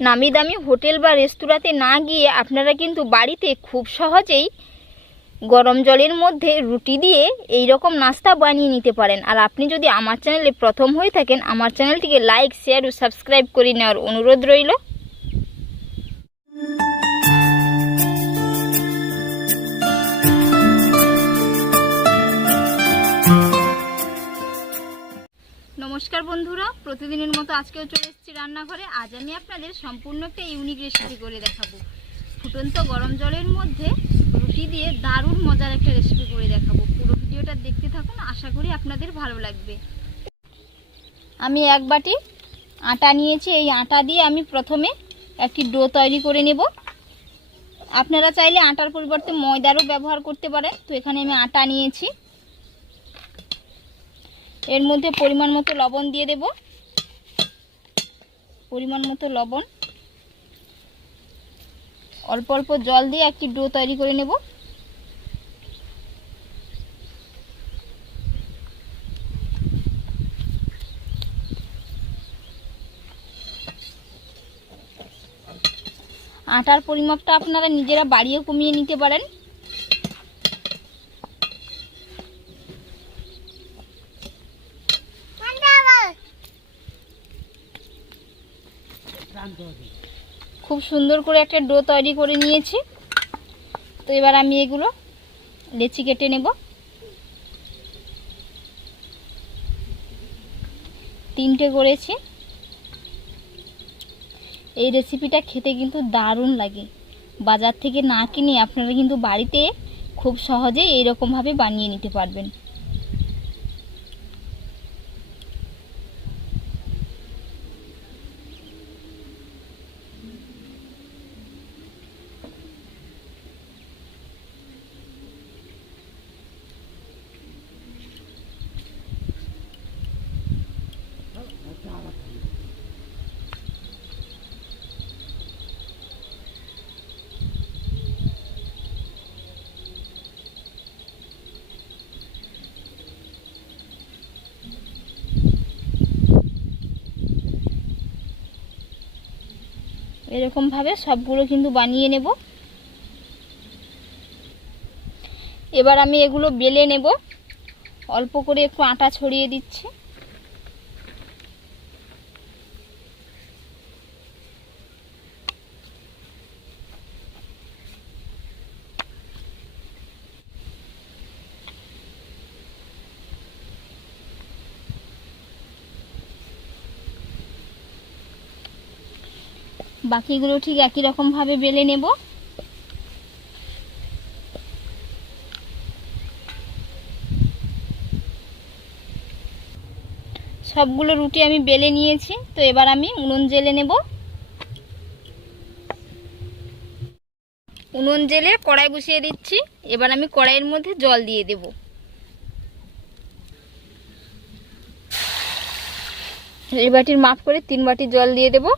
নামি দামি হোটেল বা রেস্তোরাঁতে না গিয়ে আপনারা কিন্তু বাড়িতে খুব সহজেই গরম জলের মধ্যে রুটি দিয়ে এই রকম নাস্তা বানিয়ে নিতে পারেন। আর আপনি যদি আমার চ্যানেলে প্রথম হয়ে থাকেন, আমার চ্যানেলটিকে লাইক, শেয়ার ও সাবস্ক্রাইব করে নেওয়ার অনুরোধ রইল। নমস্কার বন্ধুরা, প্রতিদিনের মতো আজকেও চলে এসেছি রান্নাঘরে। আজ আমি আপনাদের সম্পূর্ণ একটা ইউনিক রেসিপি করে দেখাবো। ফুটন্ত গরম জলের মধ্যে রুটি দিয়ে দারুণ মজার একটা রেসিপি করে দেখাবো। পুরো ভিডিওটা দেখতে থাকুন, আশা করি আপনাদের ভালো লাগবে। আমি এক বাটি আটা নিয়েছি। এই আটা দিয়ে আমি প্রথমে একটি ডো তৈরি করে নেব। আপনারা চাইলে আটার পরিবর্তে ময়দারও ব্যবহার করতে পারেন। তো এখানে আমি আটা নিয়েছি। এর মধ্যে পরিমাণ মতো লবণ দিয়ে দেব। পরিমাণ মতো লবণ। অল্প অল্প জল দিয়ে একটি ডো তৈরি করে নেব। আটার পরিমাপটা আপনারা নিজেরা বাড়িয়ে কমিয়ে নিতে পারেন খুব সুন্দর করে একটা ডো তৈরি করে নিয়েছি। তো এবার আমি এগুলো লেচি কেটে নেব। তিনটে করেছি। এই রেসিপিটা খেতে কিন্তু দারুণ লাগে। বাজার থেকে না কিনে আপনারা কিন্তু বাড়িতে খুব সহজেই এইরকমভাবে বানিয়ে নিতে পারবেন। এরকমভাবে সবগুলো কিন্তু বানিয়ে নেব। এবার আমি এগুলো বেলে নেব। অল্প করে একটু আটা ছড়িয়ে দিচ্ছি। বাকিগুলো ঠিক একই রকমভাবে বেলে নেব। সবগুলো রুটি আমি বেলে নিয়েছি, তো এবার আমি উনুন জেলে নেব। উনুন জেলে কড়াই বসিয়ে দিচ্ছি, এবার আমি কড়াইয়ের মধ্যে জল দিয়ে দেব। এই বাটির মাপ করে তিন বাটি জল দিয়ে দেবো।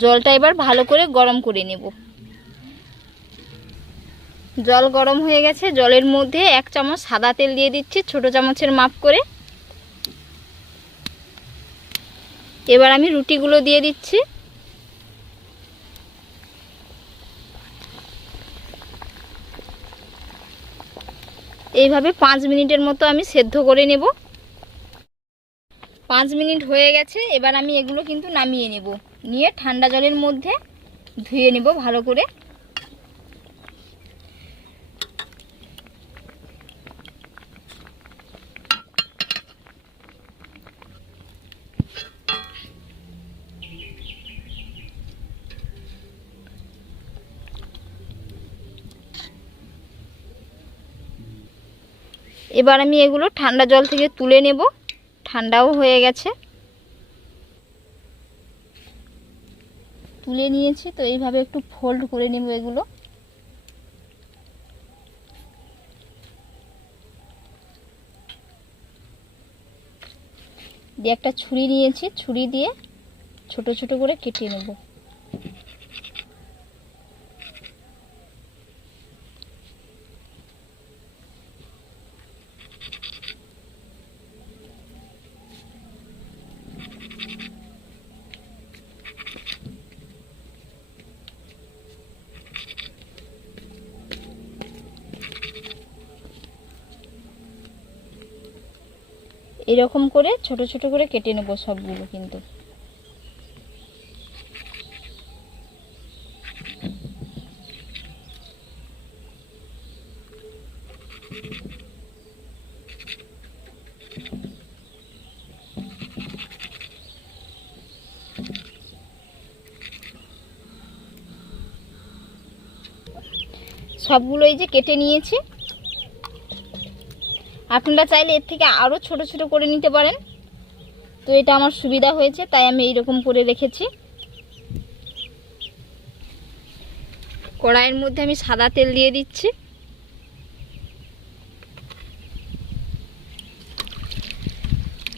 জলটা এবার ভালো করে গরম করে নেব। জল গরম হয়ে গেছে, জলের মধ্যে এক চামচ সাদা তেল দিয়ে দিচ্ছি, ছোট চামচের মাপ করে। এবার আমি রুটিগুলো দিয়ে দিচ্ছি। এইভাবে পাঁচ মিনিটের মতো আমি সেদ্ধ করে নেব। পাঁচ মিনিট হয়ে গেছে, এবার আমি এগুলো কিন্তু নামিয়ে নেব। নিয়ে ঠান্ডা জলের মধ্যে ধুয়ে নেব ভালো করে। এবার আমি এগুলো ঠান্ডা জল থেকে তুলে নেব। ঠান্ডাও হয়ে গেছে। তুলে নিয়েছি, তো এইভাবে একটু ফোল্ড করে নেব এগুলো। দিয়ে একটা ছুরি নিয়েছি, ছুরি দিয়ে ছোট ছোট করে কেটে নেব। এরকম করে ছোট ছোট করে কেটে নেব সবগুলো কিন্তু। সবগুলোই যে কেটে নিয়েছি আপনারা চাইলে এর থেকে আরও ছোট ছোট করে নিতে পারেন। তো এটা আমার সুবিধা হয়েছে, তাই আমি এইরকম করে রেখেছি। কড়াইয়ের মধ্যে আমি সাদা তেল দিয়ে দিচ্ছি।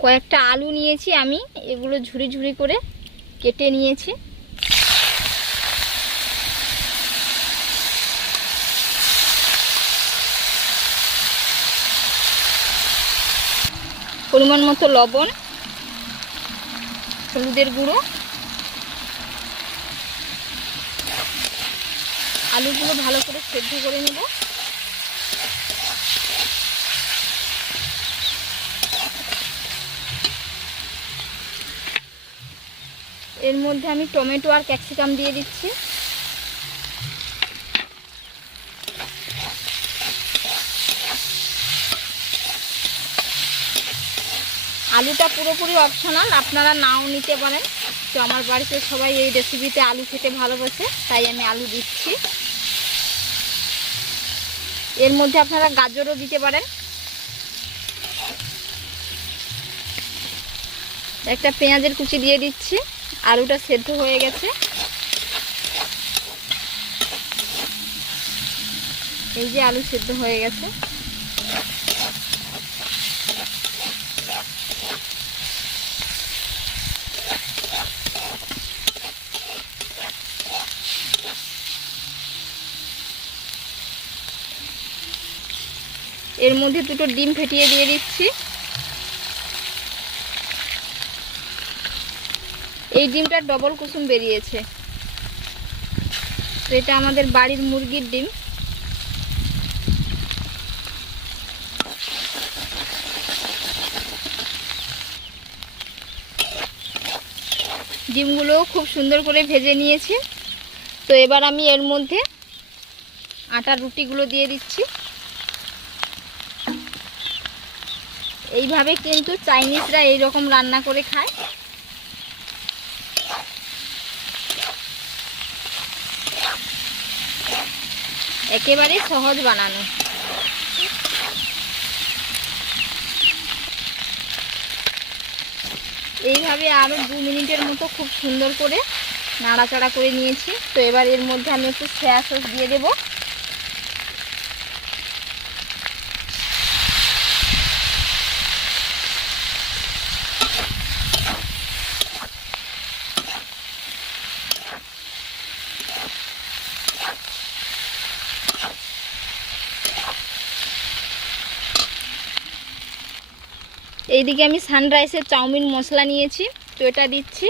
কয়েকটা আলু নিয়েছি আমি, এগুলো ঝুড়ি ঝুড়ি করে কেটে নিয়েছি। পরিমাণ মতো লবণ, হলুদের গুঁড়ো, আলুগুলো ভালো করে সেদ্ধ করে নেব। এর মধ্যে আমি টমেটো আর ক্যাপসিকাম দিয়ে দিচ্ছি। আলুটা পুরোপুরি অপশনাল আপনারা নাও নিতে পারেন। তো আমার বাড়িতে সবাই এই রেসিপিতে আলু খেতে ভালোবাসে, তাই আমি আলু দিচ্ছি। এর মধ্যে আপনারা গাজরও দিতে পারেন। একটা পেঁয়াজের কুচি দিয়ে দিচ্ছি, আলুটা সেদ্ধ হয়ে গেছে। এই যে আলু সেদ্ধ হয়ে গেছে। এর মধ্যে দুটো ডিম ফেটিয়ে দিয়ে দিচ্ছি। এই ডিমটা ডবল কুসুম বেরিয়েছে। তো এটা আমাদের বাড়ির মুরগির ডিম। ডিমগুলো খুব সুন্দর করে ভেজে নিয়েছি। তো এবার আমি এর মধ্যে আটার রুটিগুলো দিয়ে দিচ্ছি। এইভাবে কিন্তু চাইনিজরা এইরকম রান্না করে খায়। একেবারে সহজ বানানো। এইভাবে আরও দু মিনিটের মতো খুব সুন্দর করে নাড়াচাড়া করে নিয়েছি। তো এবার এর মধ্যে আমি একটু সয়া সস দিয়ে দেবো। এইদিকে আমি সানরাইসের চাউমিন মশলা নিয়েছি, তো এটা দিচ্ছি।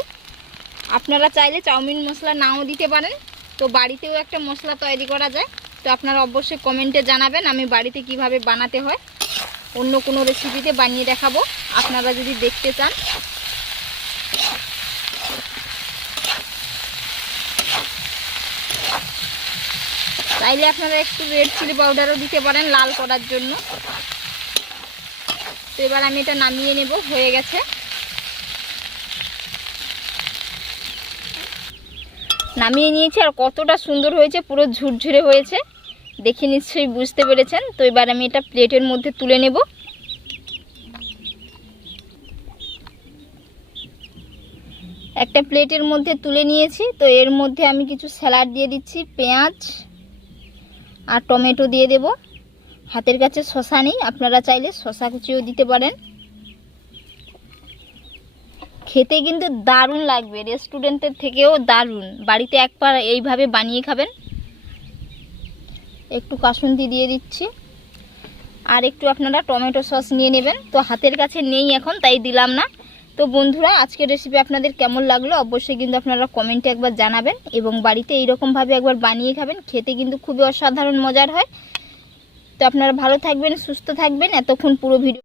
আপনারা চাইলে চাউমিন মশলা নাও দিতে পারেন। তো বাড়িতেও একটা মশলা তৈরি করা যায়। তো আপনারা অবশ্যই কমেন্টে জানাবেন আমি বাড়িতে কীভাবে বানাতে হয়। অন্য কোনো রেসিপিতে বানিয়ে দেখাবো। আপনারা যদি দেখতে চান। চাইলে আপনারা একটু রেড চিলি পাউডারও দিতে পারেন লাল করার জন্য। তো এবার আমি এটা নামিয়ে নেব, হয়ে গেছে। নামিয়ে নিয়েছি আর কতটা সুন্দর হয়েছে, পুরো ঝুরঝুরে হয়েছে। দেখে নিশ্চয়ই বুঝতে পেরেছেন। তো এবার আমি এটা প্লেটের মধ্যে তুলে নেব। একটা প্লেটের মধ্যে তুলে নিয়েছি। তো এর মধ্যে আমি কিছু স্যালাড দিয়ে দিচ্ছি, পেঁয়াজ আর টমেটো দিয়ে দেব। হাতের কাছে শশা নেই, আপনারা চাইলে শশা কুচিও দিতে পারেন। খেতে কিন্তু দারুণ লাগবে, রেস্টুরেন্টের থেকেও দারুণ। বাড়িতে একবার এইভাবে বানিয়ে খাবেন। একটু কাসুন্দি দিয়ে দিচ্ছি। আর একটু আপনারা টমেটো সস নিয়ে নেবেন। তো হাতের কাছে নেই এখন, তাই দিলাম না। তো বন্ধুরা, আজকের রেসিপি আপনাদের কেমন লাগল অবশ্যই কিন্তু আপনারা কমেন্টে একবার জানাবেন। এবং বাড়িতে এইরকমভাবে একবার বানিয়ে খাবেন, খেতে কিন্তু খুবই অসাধারণ মজার হয়। তো আপনারা ভালো থাকবেন সুস্থ থাকবেন। এতক্ষণ পুরো ভিডিও